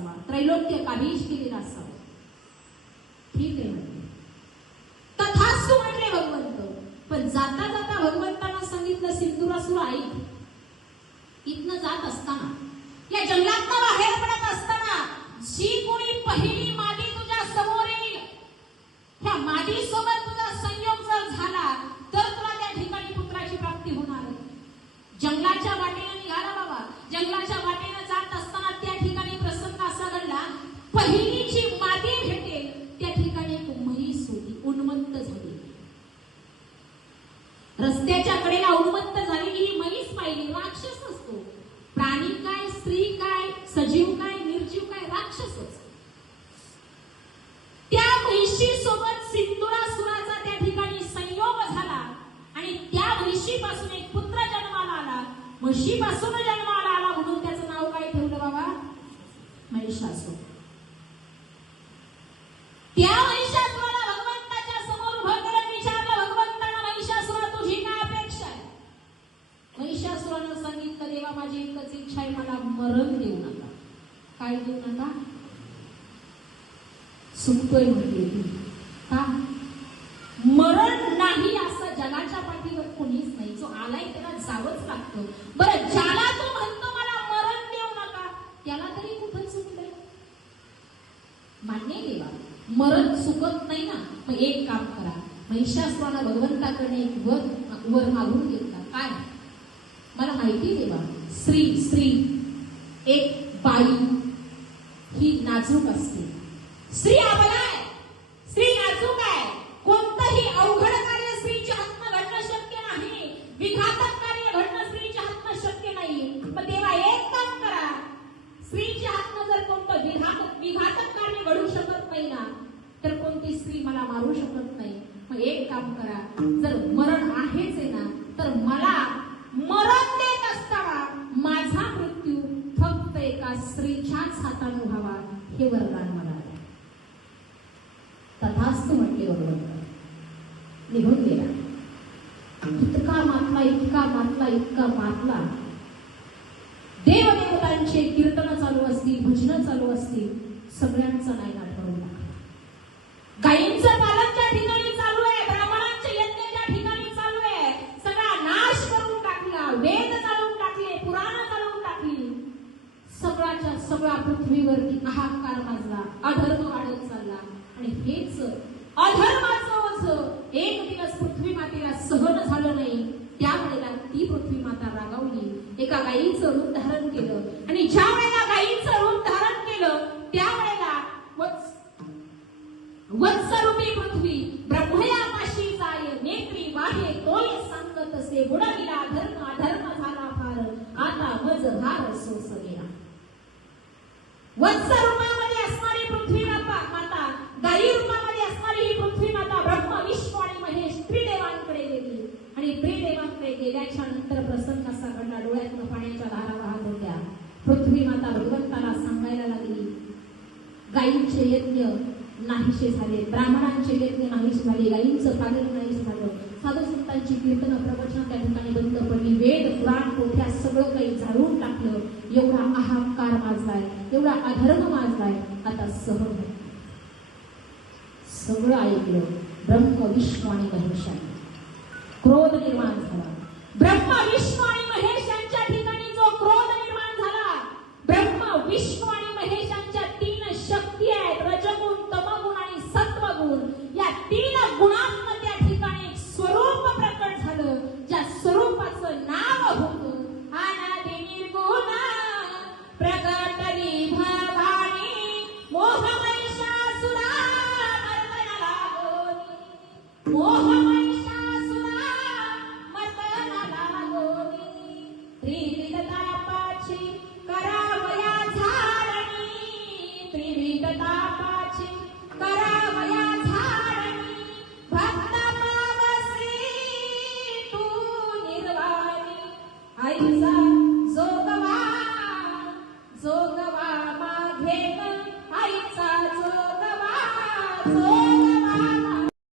असावा त्रैलोक्य काबीज केलेला असावा ठीक आहे म्हटले तथास्तु म्हणले भगवंत. पण जाता जाता भगवंतांना सांगितलं सिंधुरासुर ऐक इथनं जात असताना. या जंगलात बाहेर पडत असताना जी कोणी पहिली मादी तुझ्या समोर येईल ह्या मादी सोबत तुझा संयोग जर झाला तर तुला त्या ठिकाणी पुत्राची प्राप्ती होणार आहे. जंगलाच्या वाटेने निघाला बाबा जंगलाच्या वाटेने जात असताना त्या ठिकाणी प्रसंग असा घडला पहिली जी मादी भेटेल त्या ठिकाणी एक म्हैस होती उन्मत्त झाली रस्त्याच्या कडेला उन्मत्त झालेली ही म्हैस पाहिली राक्षस असतो प्राणी काय स्त्री काय सजीव काय निर्जीव काय राक्षसच त्या म्हैशी सोबत सिंधुरासुराचा त्या ठिकाणी संयोग झाला आणि त्या म्हैशीपासून एक पुत्र जन्माला आला म्हशीपासून जन्माला आला म्हणून त्याचं नाव काय ठेवलं बाबा? महिषासूर. त्या महिषासुराला भगवंताच्या समोर उभं करत विचारलं भगवंताला महिषासुरा तुझी काय अपेक्षा आहे? महिषासुरानं सांगितलं देवा माझी एकच इच्छा आहे मला मरण देऊ नका. काय देऊ नका? सुटतोय म्हणते का मरण नाही असं जगाच्या पाठीवर कोणीच नाही जो आलाय त्याला जावंच लागतं बरं ज्याला तो म्हणतो मला मरण देऊ नका त्याला तरी कुठं चुकलंय मान्य आहे देवा. मरण चुकत नाही ना? मग एक काम करा. महिषासुराला भगवंताकडे एक वर वर मागून घेतला काय? मला माहिती देवा. स्त्री स्त्री. एक बाई ही नाजूक असते. स्त्री आबला आहे स्त्री नाजूक आहे कोणतंही अवघड कार्य स्त्रीच्या हातनं घडणं शक्य नाही विघातक कार्य घडणं स्त्रीच्या हातनं शक्य नाही मग तेव्हा एक काम करा स्त्रीच्या हातनं जर कोणतं विघातक विघातक कार्य घडू शकत नाही ना तर कोणती स्त्री मला मारू शकत नाही. मग एक काम करा. जर मरण आहेच आहे ना तर मला मरण देत असताना माझा मृत्यू फक्त एका स्त्रीच्याच हाताने व्हावा हे वरदान मला आहे. तथास्तु म्हटले बरोबर निघून गेला. इतका मातला इतका मातला इतका मातला. देवदेवतांचे कीर्तन चालू असतील भजन चालू असतील सगळ्यांचा नाही ठरवून टाकला सगळा पृथ्वीवरती हाहाकार माजला अधर्म वाढत चालला. आणि हेच अधर्माचं एक दिवस पृथ्वी मातेला सहन झालं नाही त्या वेळेला ती पृथ्वी माता रागावली. एका गायीचं रूप धारण केलं. आणि ज्या वेळेला गायीचं रूप धारण केलं त्यावेळेला वत्स वत्सरूपी पृथ्वी ब्रह्मयापाशी जाय नेत्री वाहे तोय सांगत असे बुडविला धर्म अधर्म झाला फार. आता मज हार सोसलेला वत्स रूपामध्ये असणारी पृथ्वी माता माता गायी रूपामध्ये असणारी ही पृथ्वी माता ब्रह्म विश्व आणि महेश त्रिदेवांकडे गेली. आणि त्रिदेवांकडे गेल्याच्यानंतर प्रसन्न असा घडला. डोळ्यातून पाण्याच्या धारा वाहत होत्या. पृथ्वी माता भगवंताला सांगायला लागली गायींचे यज्ञ नाहीसे झाले. ब्राह्मणांचे यज्ञ नाहीसे झाले. गायींचं पालन नाही झालं. साधू संतांची कीर्तन प्रवचन त्या ठिकाणी बंद पडली वेद पुराण कोठ्या सगळं काही जाळून टाकलं एवढा अहंकार माजलाय एवढा अधर्म माजलाय आता सहन सगळं ऐकलं ब्रह्म विष्णू आणि महेश क्रोध निर्माण झाला. ब्रह्म विष्णू आणि महेश Trinity